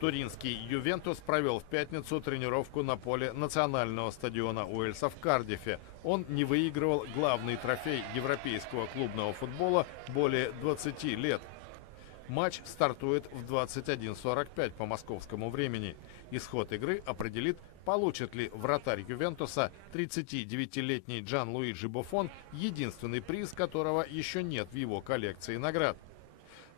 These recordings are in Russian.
Туринский «Ювентус» провел в пятницу тренировку на поле национального стадиона Уэльса в Кардифе. Он не выигрывал главный трофей европейского клубного футбола более 20 лет. Матч стартует в 21:45 по московскому времени. Исход игры определит, получит ли вратарь «Ювентуса» 39-летний Джанлуиджи Буффон, единственный приз которого еще нет в его коллекции наград.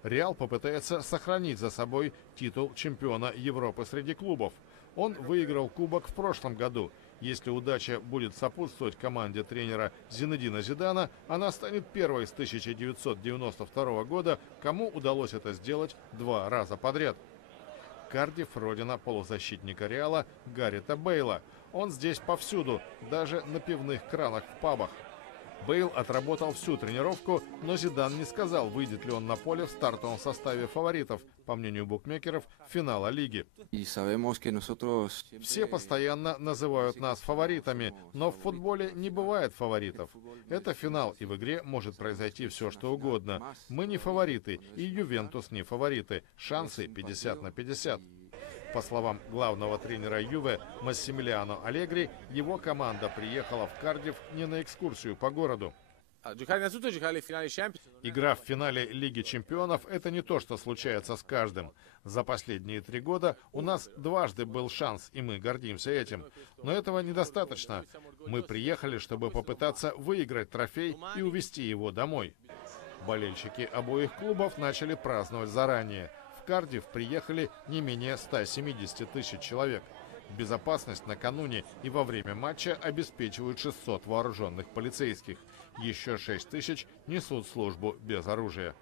Реал попытается сохранить за собой титул чемпиона Европы среди клубов. Он выиграл кубок в прошлом году. Если удача будет сопутствовать команде тренера Зинедина Зидана, она станет первой с 1992 года, кому удалось это сделать 2 раза подряд. Кардиф – родина полузащитника Реала Гарета Бейла. Он здесь повсюду, даже на пивных кранах в пабах. Бейл отработал всю тренировку, но Зидан не сказал, выйдет ли он на поле в стартовом составе фаворитов, по мнению букмекеров, финала лиги. Все постоянно называют нас фаворитами, но в футболе не бывает фаворитов. Это финал, и в игре может произойти все, что угодно. Мы не фавориты, и Ювентус не фавориты. Шансы 50/50. По словам главного тренера Юве Массимилиано Аллегри, его команда приехала в Кардиф не на экскурсию по городу. Игра в финале Лиги чемпионов – это не то, что случается с каждым. За последние 3 года у нас дважды был шанс, и мы гордимся этим. Но этого недостаточно. Мы приехали, чтобы попытаться выиграть трофей и увезти его домой. Болельщики обоих клубов начали праздновать заранее. В Кардиф приехали не менее 170 тысяч человек. Безопасность накануне и во время матча обеспечивают 600 вооруженных полицейских. Еще 6 тысяч несут службу без оружия.